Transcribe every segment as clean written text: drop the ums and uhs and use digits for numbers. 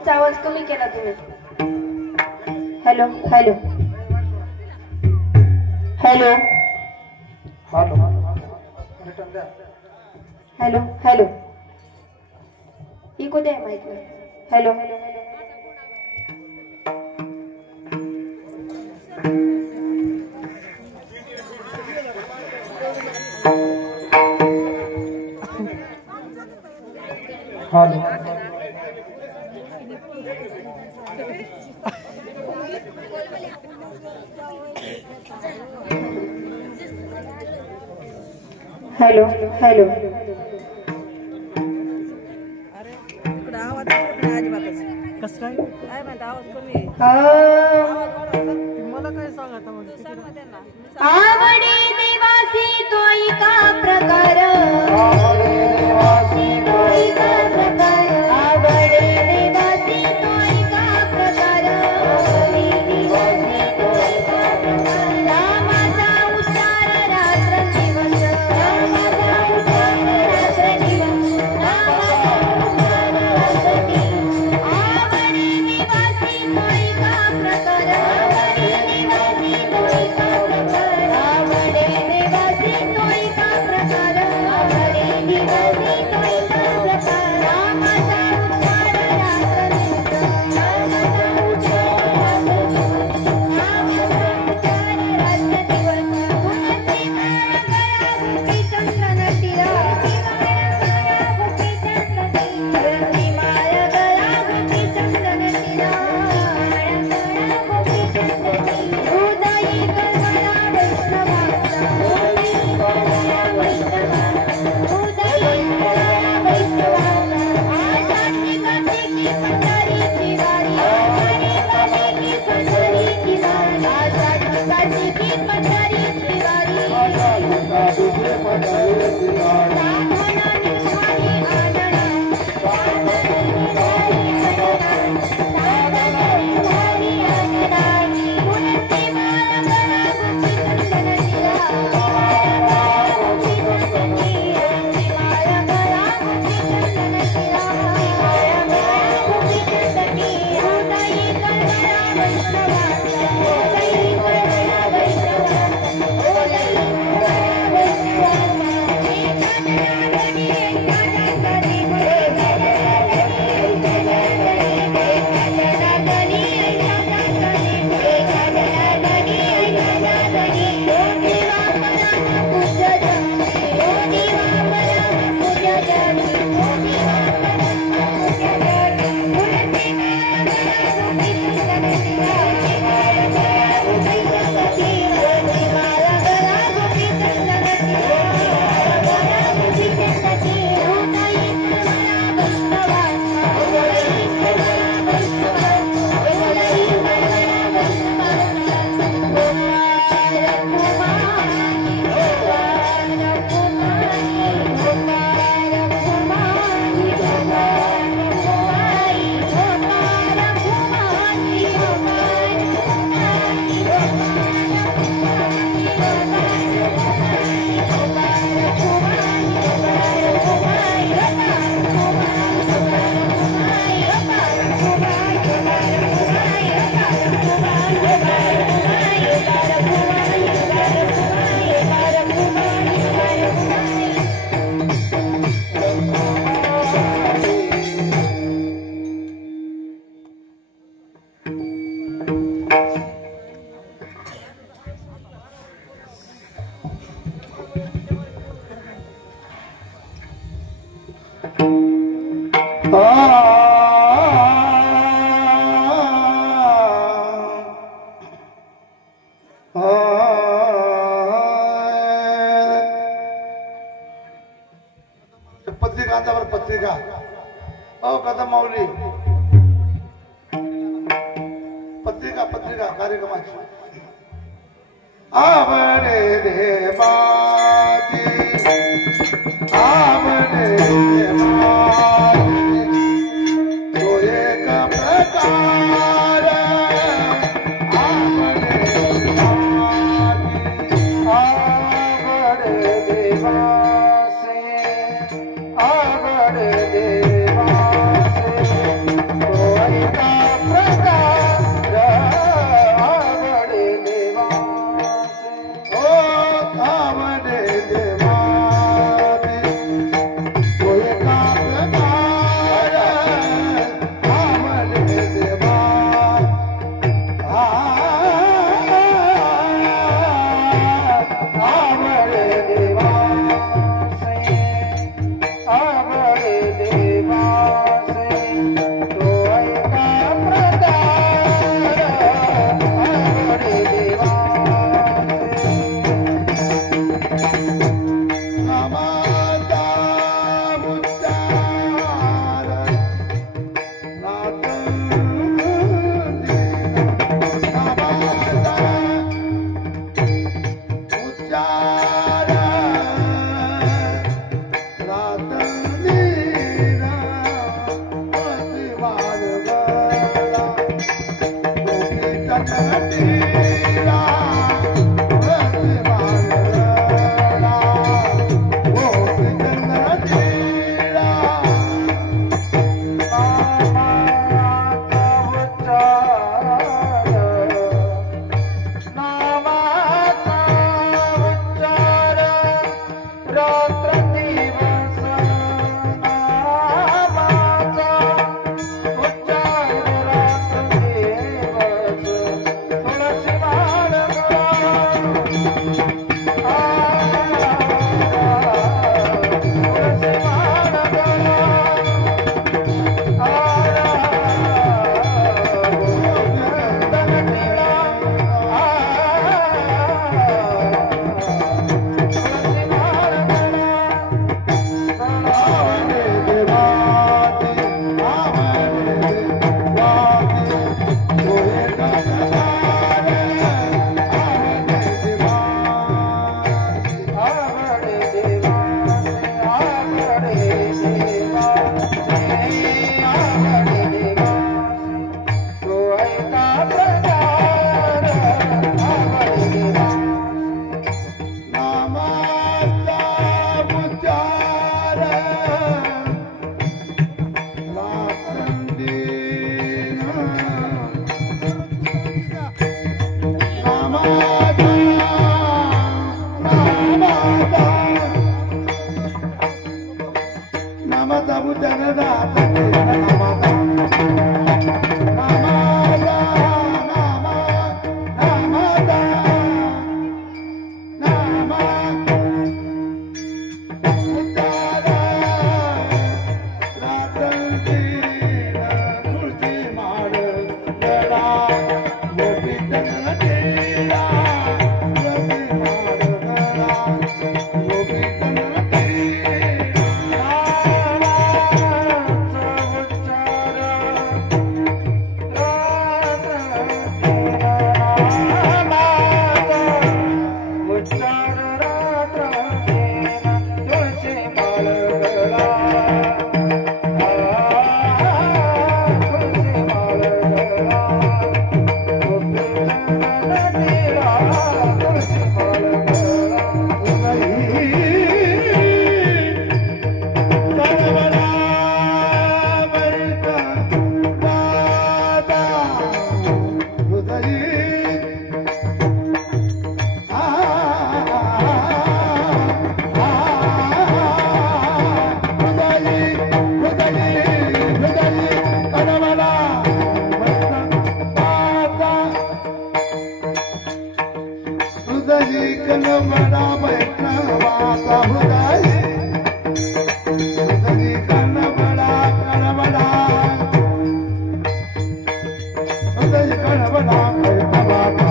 माईकचा आवाज कमी केला तुम्ही. Hello hello hello hello hello echo द्या mike. Hello hello hello hello कसं काय मला काय सांगा आवडे देवासी तोई का प्रकार आवडे देवासी तोई का प्रकार रामाचा उच्चार रात्र दिवस पत्रिका पत्रिका ओ कदम माऊली पत्रिका पत्रिका कार्यक्रमाची आवडे देवाची आवडे देवाची तो एक प्रकार आवडे देवाची आवडे देवासे आवडे देवासे तो हृदयी कनबडा वैष्णवाचा हृदयी हृदयी कनबडा कनबडा हृदयी कनबडा वैष्णवाचा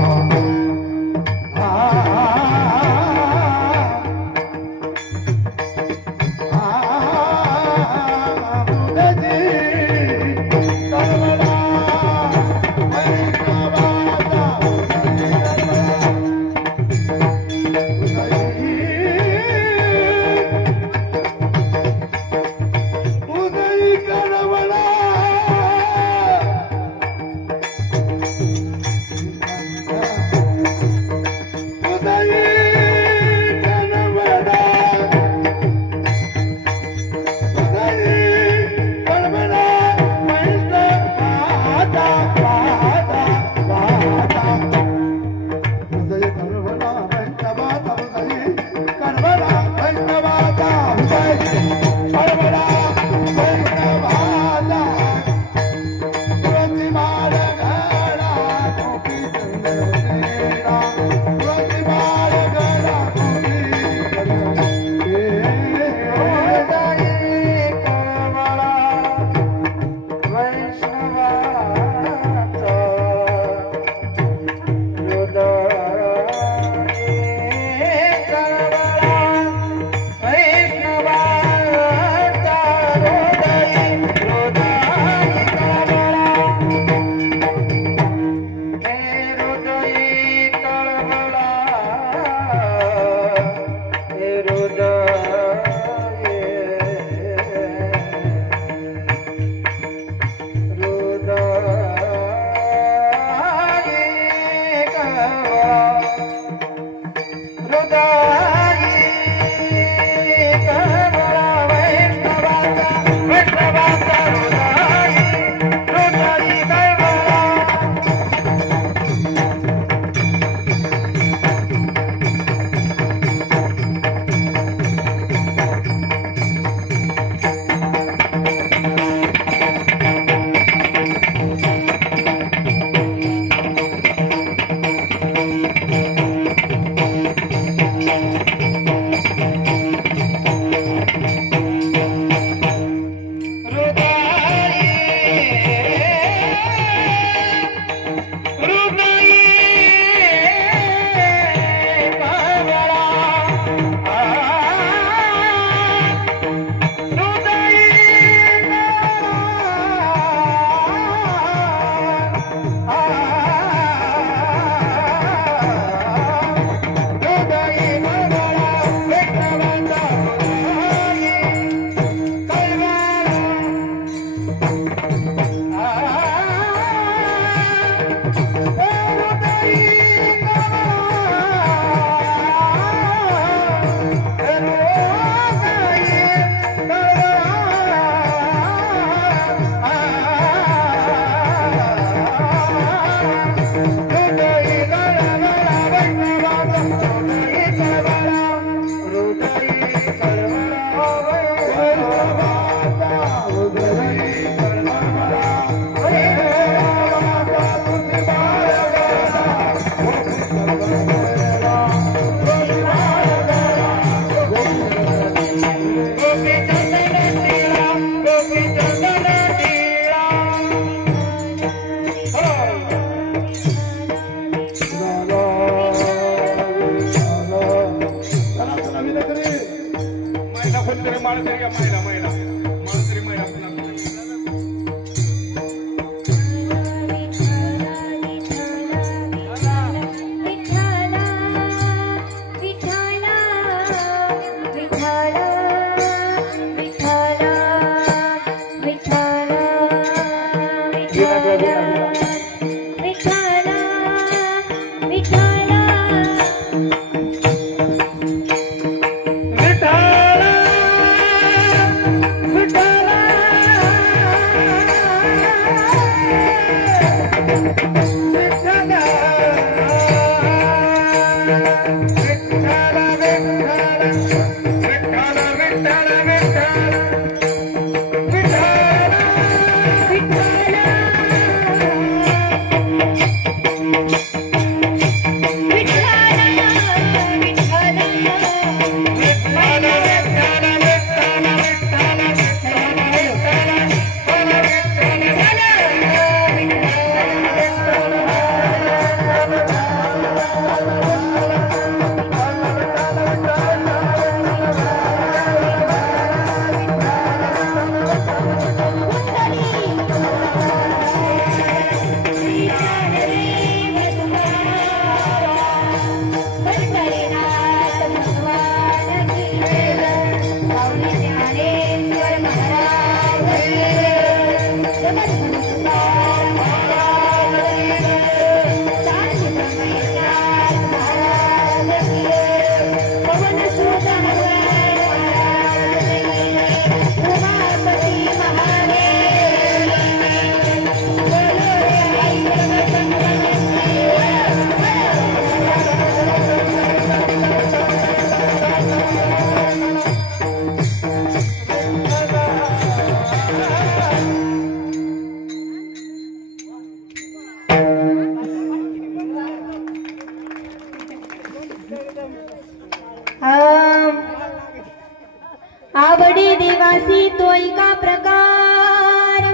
आवडे देवासी तो एका प्रकार,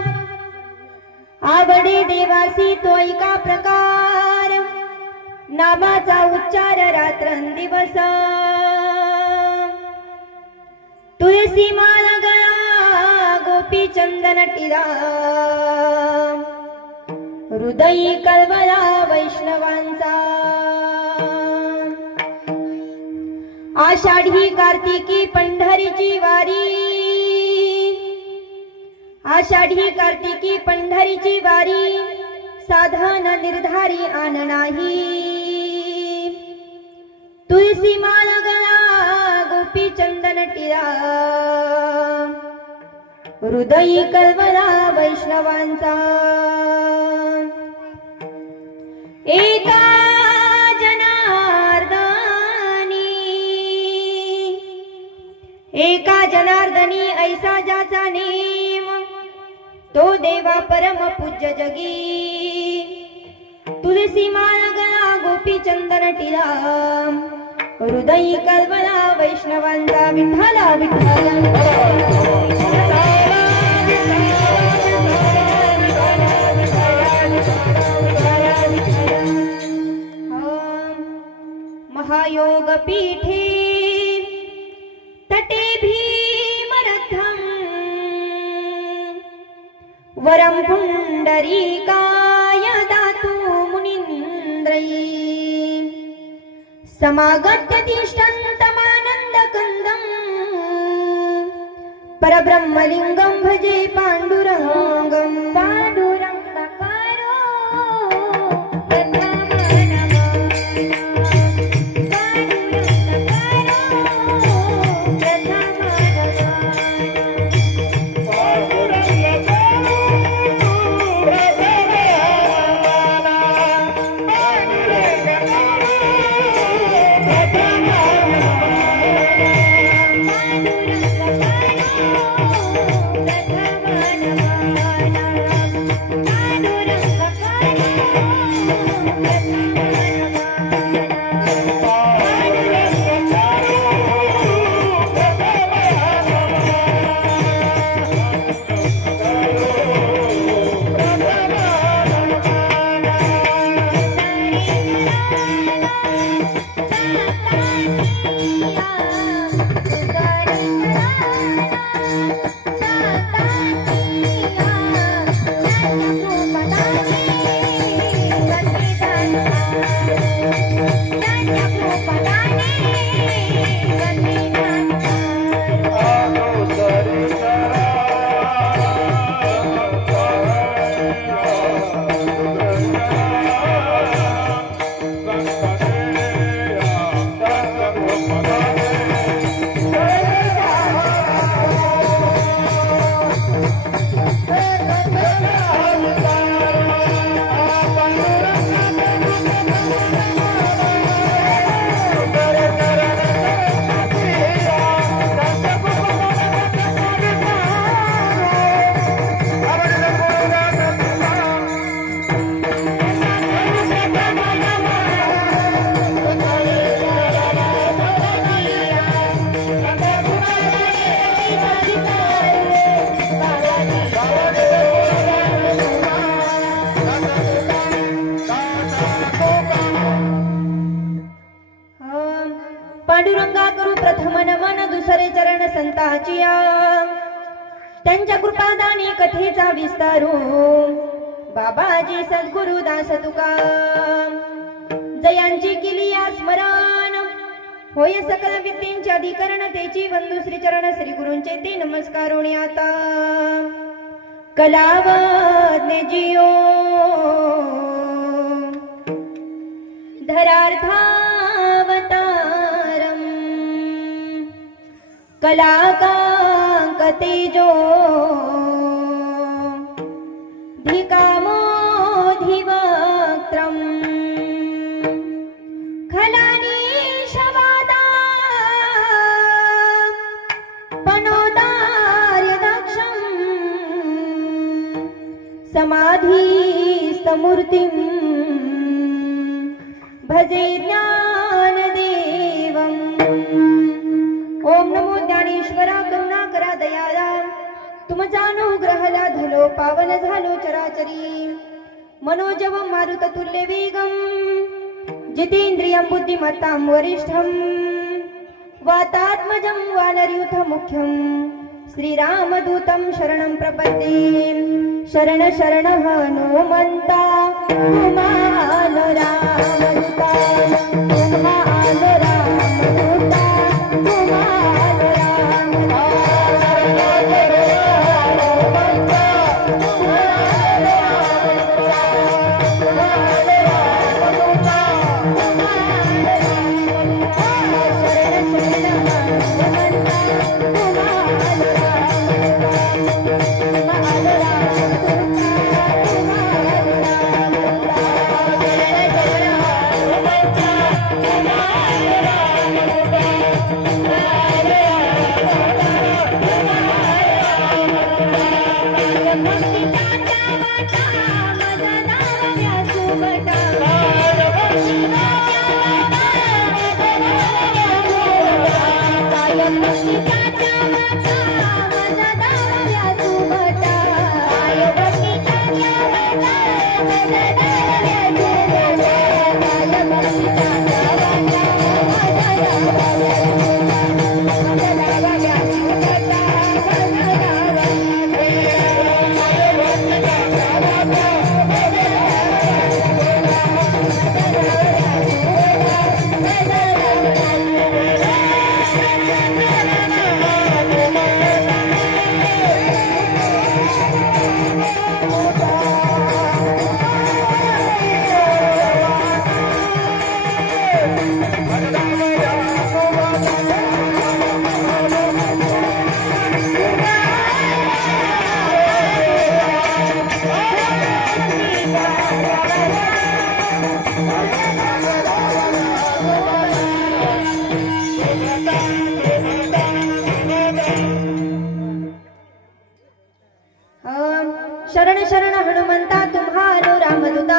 आवडे देवासी तो एका प्रकार, नामाचा उच्चार रात्रंदिवस, तुळसी माळ गळा गोपी चंदन टिरा, हृदयी कळवळा वैष्णवांचा, आषाढी कार्तिकी पंढरीची वारी, आषाढी कार्तिकी पंढरीची वारी, साधन निर्धारी आन नाही, तुळसी माळ गळा गोपी चंदन टिरा, हृदयी कळवळा वैष्णवांचा, एका जनार्दनी ऐसा ज्याचा नेम, तो देवा परम पूज्य जगी, तुळसी माळ गळा गोपी चंदन टिरा, हृदयी कळवळा वैष्णवांचा, विठ्ठला विठ्ठला महायोग पीठे तटे भीमरथम, वरम पुंडरीकाय दातु मुनीन्द्रै, समागत्य तिष्ठन्तमानन्दकन्दम्, परब्रह्मलिङ्गं भजे पाण्डुरङ्गम्, पाण्डुरङ्गकारो पांडुरंगा करू प्रथम नमन, दुसरे चरण संताचिया, त्यांच्या कृपादानी कथेचा विस्तारू, बाबाजी सद्गुरु दास तुका, जयांची केली स्मरण, होय सकल विद्येंचे अधिकरण, तेची वंदू श्री चरण श्री गुरूंचे ते नमस्कारोणी आता, कलावज्ञ जियो धरार्थावतारम, कलाकांकतेजो धिकामोधिवक्त्रम्, खलानीशवादा पनोदार्यदक्षम्, समाधिस्तमूर्तिम् भजे ज्ञानदेव तुमचानुग्रहला धलो पावन झालो चराचरी मनोजव मारुत तुल्य वेगम जितेंद्रियं बुद्धिमत्तां वरिष्ठं वातात्मजं वानरयूथ मुख्यं श्रीरामदूतं शरणं प्रपद्ये शरण शरण हनुमंता तुम्हाल रामदूता तुम्हाल रामदूता तुम्हाल शरण शरण हनुमंता तुम्हालो रामदूता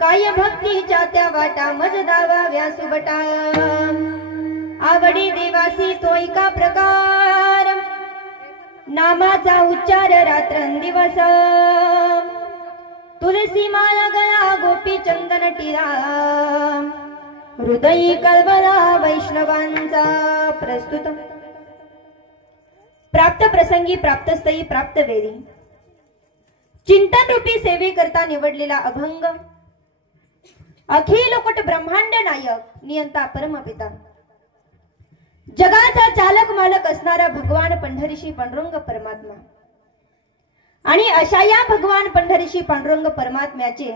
काय भक्तीच्या त्या वाटा मज दावा व्यासुबटा आवडी देवासी तो एका प्रकार नामाचा उच्चार रात्रंदिवस तुलसी माला गळा गोपी चंदन टिरा हृदयी कळवळा वैष्णवांचा प्रस्तुत प्राप्त प्रसंगी प्राप्तस्थयी प्राप्त वेळी चिंतन रूपी सेवे करता निवडलेला अभंग अखिल कोट ब्रह्मांड नायक नियंता परमपिता जगाचा चालक मालक असणारा भगवान पंढरीशी पांडुरंग परमात्मा आणि अशा या भगवान पंढरीशी पांडुरंग परमात्म्याचे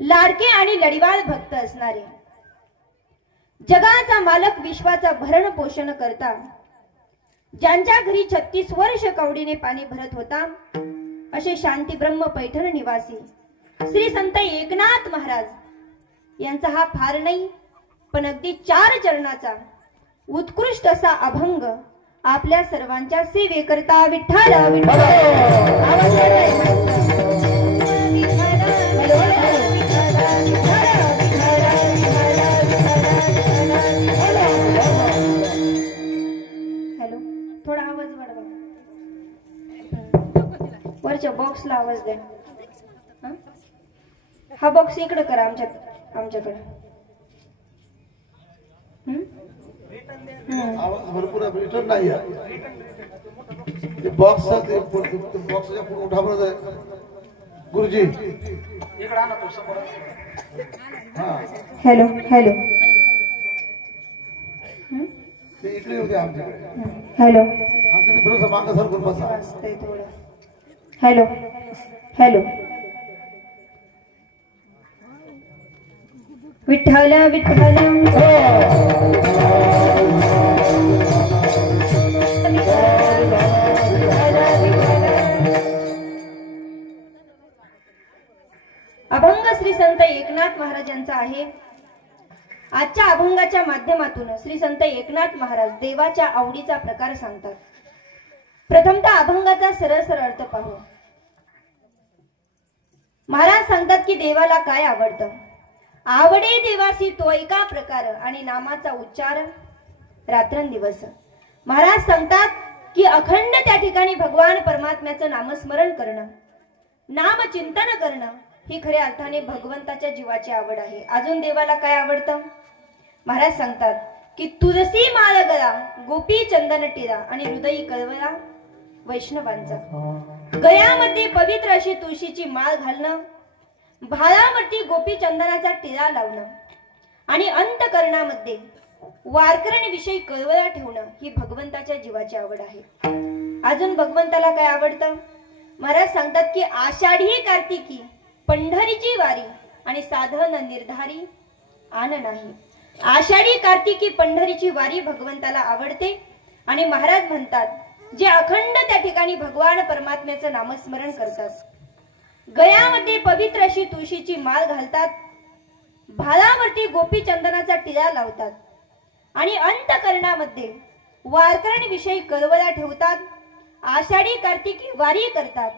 लाडके आणि लढीवाळ भक्त असणारे जगाचा मालक विश्वाचा भरण पोषण करता ज्यांच्या घरी 36 वर्ष कवडीने पाणी भरत होता असे शांती ब्रह्म पैठण निवासी श्री संत एकनाथ महाराज यांचा हा फार नाही पण अगदी 4 चरणाचा उत्कृष्ट असा अभंग आपल्या सर्वांच्या सेवेकरता विठ्ठल विठ्ठल आवाज हॅलो थोडा आवाज वाढवा वरच्या बॉक्सला आवाज द्या हा बॉक्स इकडे करा आमच्याकडे भरपूर रिटर्न नाही बॉक्सच्या पुढे उठा गुरुजी हॅलो हॅलो इकडे होते आमच्याकडे हॅलो आमचे मित्र मागं सर बसा हॅलो हॅलो विठ्ठल विठ्ठल अभंग श्री संत एकनाथ महाराजांचा आहे। आजच्या अभंगाच्या माध्यमातून श्री संत एकनाथ महाराज देवाच्या आवडीचा प्रकार सांगतात। प्रथमतः अभंगाचा सरळ सरळ अर्थ पाहू। महाराज सांगतात की देवाला काय आवडतं, आवडे देवासी तो एका प्रकार आणि नामाचा उच्चार रात्रंदिवस। महाराज सांगतात की अखंड त्या ठिकाणी भगवान परमात्म्याचं नामस्मरण करणं, नाम चिंतन करणं ही खऱ्या अर्थाने भगवंताच्या जीवाची आवड आहे. अजून देवाला काय आवडतं? महाराज सांगतात की तुळसी माळ गळा, गोपी चंदन टिळा आणि हृदयी कळवळा वैष्णवांचा. गळ्यामध्ये पवित्र अशी तुळशीची माळ घालणं, भाळावरती गोपी चंदनाचा टिळा लावणं आणि अंतकरणामध्ये वारकऱ्यांविषयी कळवळा ठेवणं ही भगवंताच्या जीवाची आवड आहे. अजून भगवंताला काय आवडतं? महाराज सांगतात की आषाढी कार्तिकी पंढरीची वारी आणि साधन निर्धारी आन नाही. आषाढी कार्तिकी पंढरीची वारी भगवंताला आवडते आणि महाराज म्हणतात जे अखंड त्या ठिकाणी भगवान परमात्म्याचं नामस्मरण करतात, गळ्यामध्ये पवित्र अशी तुळशीची माळ घालतात, भालावरती गोपी चंदनाचा टिळा लावतात आणि अंतकरणामध्ये वारकऱ्यांविषयी कळवळा ठेवतात, आषाढी कार्तिकी वारी करतात,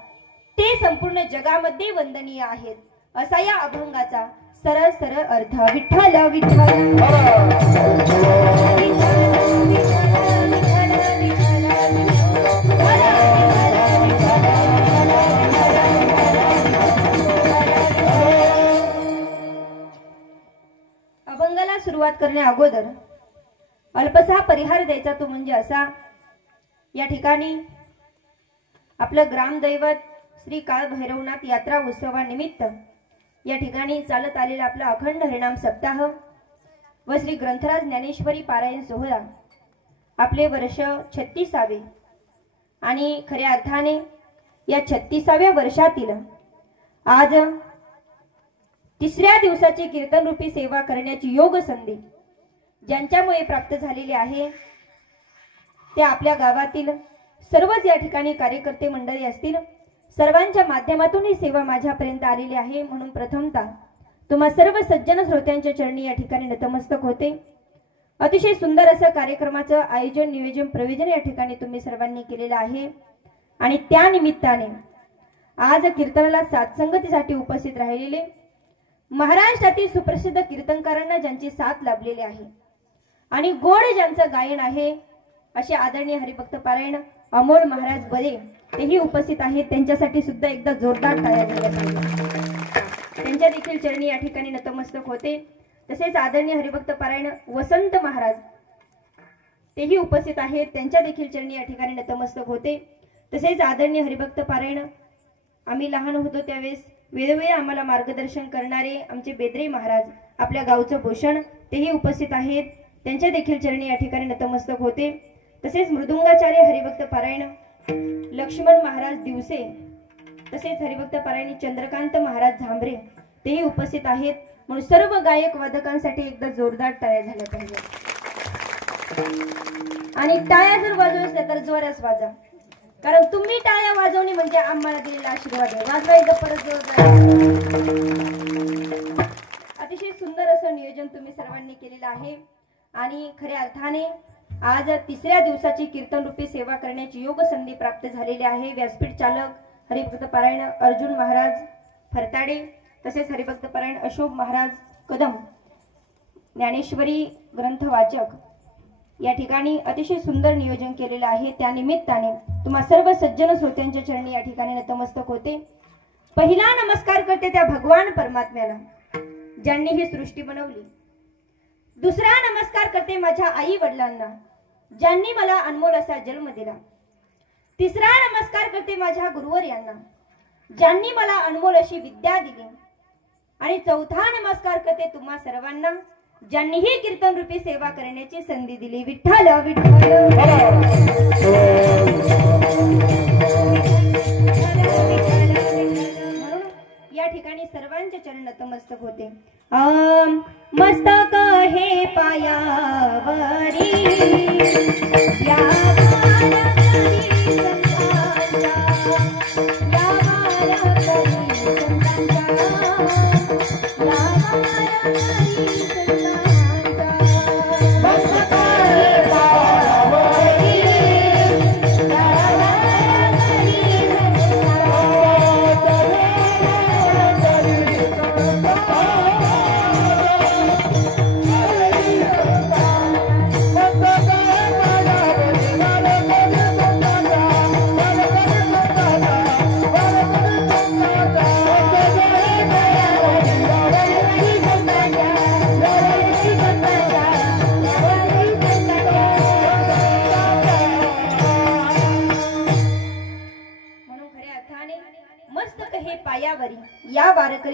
ते संपूर्ण जगामध्ये वंदनीय आहेत. असा या अभंगाचा सरळ सरळ अर्थ. विठ्ठल विठ्ठल अभंगाला सुरुवात करण्या अगोदर अल्पसा परिहार द्यायचा, तो म्हणजे असा. या ठिकाणी आपलं ग्रामदैवत श्री काळ भैरवनाथ यात्रा उत्सवानिमित्त या ठिकाणी चालत आलेला आपला अखंड हरिनाम सप्ताह व श्री ग्रंथराज ज्ञानेश्वरी पारायण सोहळा आपले वर्ष 36वे आणि खऱ्या अर्थाने या 36व्या वर्षातील आज तिसऱ्या दिवसाची कीर्तन रूपी सेवा करण्याची योग संधी ज्यांच्यामुळे प्राप्त झालेली आहे त्या आपल्या गावातील सर्वच या ठिकाणी कार्यकर्ते मंडळी असतील. सर्वांच्या माध्यमातून ही सेवा माझ्यापर्यंत आलेली आहे. म्हणून प्रथमतः तुम्हा सर्व सज्जन श्रोत्यांच्या चरणी या ठिकाणी नतमस्तक होते. अतिशय सुंदर असं कार्यक्रमाचं आयोजन नियोजन प्रयोजन या ठिकाणी तुम्ही सर्वांनी केलेलं आहे आणि त्या निमित्ताने आज कीर्तनाला साथसंगतीसाठी उपस्थित राहिलेले महाराष्ट्रातील सुप्रसिद्ध कीर्तनकारांना ज्यांची साथ लाभलेली आहे आणि गोड ज्यांचं गायन आहे असे आदरणीय हरिभक्त पारायण अमोल महाराज बरे तेही उपस्थित आहेत. त्यांच्यासाठी सुद्धा एकदा जोरदार टाळ्या झाल्या पाहिजे. त्यांच्या देखील चरणी या ठिकाणी नतमस्तक होते. तसेच आदरणीय हरिभक्त पारायण वसंत महाराज तेही उपस्थित आहेत. त्यांच्या देखील चरणी या ठिकाणी नतमस्तक होते. तसेच आदरणीय हरिभक्त पारायण आम्ही लहान होतो त्यावेळेस वेळोवेळी आम्हाला मार्गदर्शन करणारे आमचे बेदरे महाराज आपल्या गावचं भूषण तेही उपस्थित आहेत. त्यांच्या देखील चरणी या ठिकाणी नतमस्तक होते. तसेच मृदुंगाचार्य हरिभक्त पारायण लक्ष्मण महाराज दिवसे तसेच हरिभक्त पारायणी चंद्रकांत महाराज झांबरे तेही उपस्थित आहेत. म्हणून सर्व गायक वादकांसाठी एकदा जोरदार टाळ्या झाल्या पाहिजे आणि टाळ्या जर वाजवल्या तर जोरात वाजा, कारण तुम्ही टाळ्या वाजवणे म्हणजे आम्हाला दिलेला आशीर्वाद आहे. वाजवायचं परत जोरदार. अतिशय सुंदर असं नियोजन तुम्ही सर्वांनी केलेलं आहे आणि खऱ्या अर्थाने आज तिसऱ्या दिवसाची कीर्तन रूपी सेवा करण्याची योग संधी प्राप्त झालेली आहे. व्यासपीठ चालक हरिभक्त पारायण अर्जुन महाराज फरताडे तसेच हरिभक्त पारायण अशोक महाराज कदम ज्ञानेश्वरी ग्रंथ वाचक या ठिकाणी अतिशय सुंदर नियोजन केलेलं आहे. त्या निमित्ताने तुम्हा सर्व सज्जन श्रोत्यांच्या चरणी या ठिकाणी नतमस्तक होते. पहिला नमस्कार करते त्या भगवान परमात्म्याला ज्यांनी ही सृष्टी बनवली. दुसरा नमस्कार करते माझ्या आई वडिलांना ज्यांनी मला अनमोल असा जन्म दिला. तिसरा नमस्कार करते माझ्या गुरुवर यांना ज्यांनी मला अनमोल अशी विद्या दिली. आणि चौथा नमस्कार करते तुम्हा सर्वांना ज्यांनी ही कीर्तन रूपी सेवा करण्याची संधी दिली. विठ्ठल विठ्ठल म्हणून या ठिकाणी सर्वांच्या चरण नतमस्तक होते. मस्तक हे पायावरी या Bye.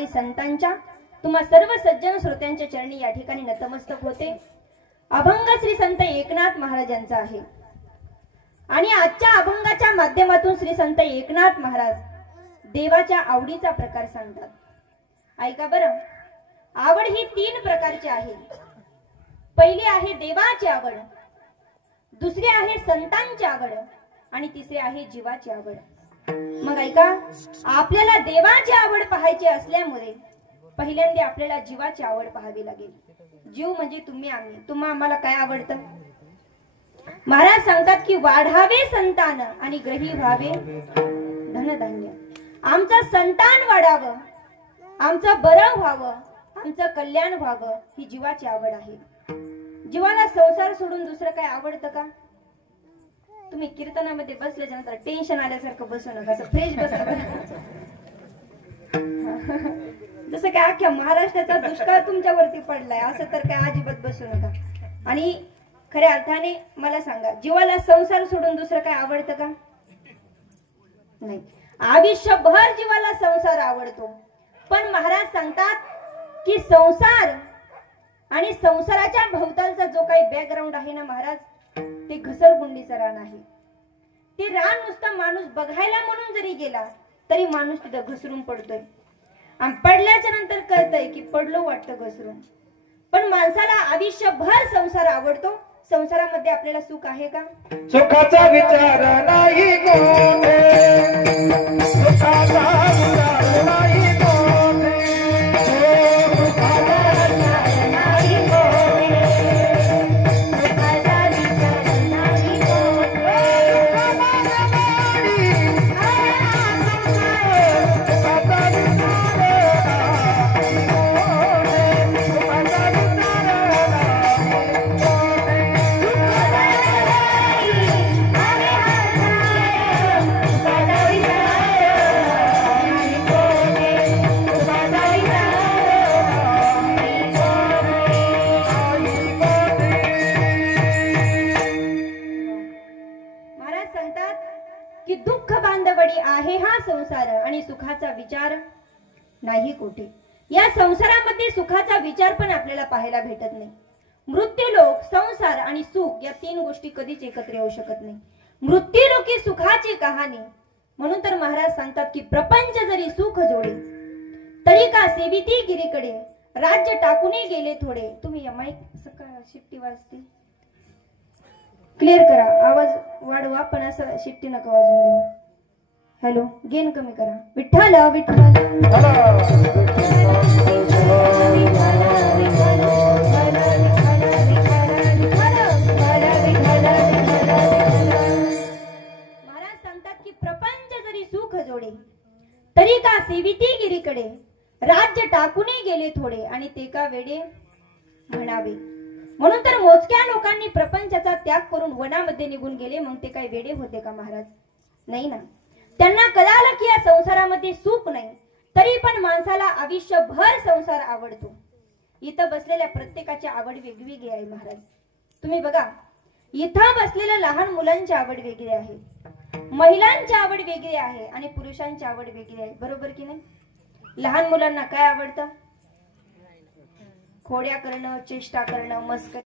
संतांच्या तुम्हा सर्व सज्जन श्रोत्यांच्या चरणी या ठिकाणी नतमस्तक होते। अभंग श्री संत एकनाथ महाराजांचा आहे आणि आजच्या अभंगाच्या माध्यमातून श्री संत एकनाथ महाराज देवाच्या आवडीचा प्रकार सांगतात। ऐका बरं, आवड ही 3 प्रकारची आहे। पहिली आहे देवाची आवड, दुसरी आहे संतांची आवड आणि तिसरी आहे जीवाची आवड। मग ऐका, आपल्याला देवाची आवड पाहायची असल्यामुळे पहिल्यांदा आपल्याला जीवाची आवड पाहावी लागेल। जीव म्हणजे तुम्ही आम्ही, तुम्हा आम्हाला काय आवडतं? महाराज सांगतात की वाढावे संतान आणि ग्रही व्हावे धनधान्य। आमचं संतान वाढावं, आमचं बरं व्हावं, आमचं कल्याण व्हावं ही जीवाची आवड आहे। जीवाला संसार सोडून दुसरं काय आवडतं का? तुम्ही कीर्तनामध्ये बसल्यानंतर टेन्शन आल्यासारखं बसू नका, असं फ्रेश बसा। जसं काय अख्ख्या महाराष्ट्राचा दुष्काळ तुमच्यावरती पडलाय असं तर काय अजिबात बसू नका। आणि खऱ्या अर्थाने मला सांगा, जीवाला संसार सोडून दुसरं काय आवडतं का? नाही। आयुष्यभर जीवाला संसार आवडतो, पण महाराज सांगतात की संसार आणि संसाराच्या भोवतालचा जो काही बॅकग्राऊंड आहे ना महाराज, ते घसरगुंडीचं रान आहे। ते रान नुसतं माणूस बघायला म्हणून जरी गेला तरी माणूस तिथं घसरून पडतोय आणि पडल्याच्या नंतर कळतंय की पडलो वाटतं घसरून। पण माणसाला आयुष्यभर संसार आवडतो। संसारामध्ये आपल्याला सुख आहे का? सुखाचा विचार नाही कोठे, सुखाचा विचार नाही कोठे, सुखाचा विचार नाही कोठे, सुखाचा विचार नाही कोठे, सुखाचा की दुःख बांधवडी आहे हा संसार आणि सुखाचा विचार नाही कोठे। या संसारामध्ये सुखाचा विचार पण आपल्याला पाहायला भेटत नाही। मृत्यूलोक, संसार आणि सुख या 3 गोष्टी कधीच एकत्र येऊ शकत नाही। मृत्यूलोकी सुखाची कहाणी, म्हणून तर महाराज सांगतात की प्रपंच जरी सुख जोडे तरी का सेविती गिरीकडे, राज्य टाकूनही गेले थोडे। तुम्ही या माईक सकाळ शिट्टी वाजते क्लिअर करा, आवाज वाढवा पण असं शिट्टी नका वाजून देऊ। हॅलो, गेन कमी करा। विठ्ठल विठ्ठल महाराज सांगतात की प्रपंच जरी सुख जोडे तरी का सेविती गिरीकडे, राज्य टाकूनही गेले थोडे आणि ते का वेडे म्हणावे। म्हणून तर मोजक्या लोकांनी प्रपंचाचा त्याग करून वनामध्ये निघून गेले, मग ते काही वेडे होते का महाराज? नाही ना। त्यांना कळालं की या संसारामध्ये सुख नाही, तरी पण माणसाला आयुष्यभर संसार आवडतो। इथं बसलेल्या प्रत्येकाची आवड वेगवेगळी आहे महाराज। तुम्ही बघा, इथं बसलेल्या लहान मुलांची आवड वेगळी आहे, महिलांची आवड वेगळी आहे आणि पुरुषांची आवड वेगळी आहे, बरोबर की नाही? लहान मुलांना काय आवडतं? खोड्या करणं, चेष्टा करणं, मस्करी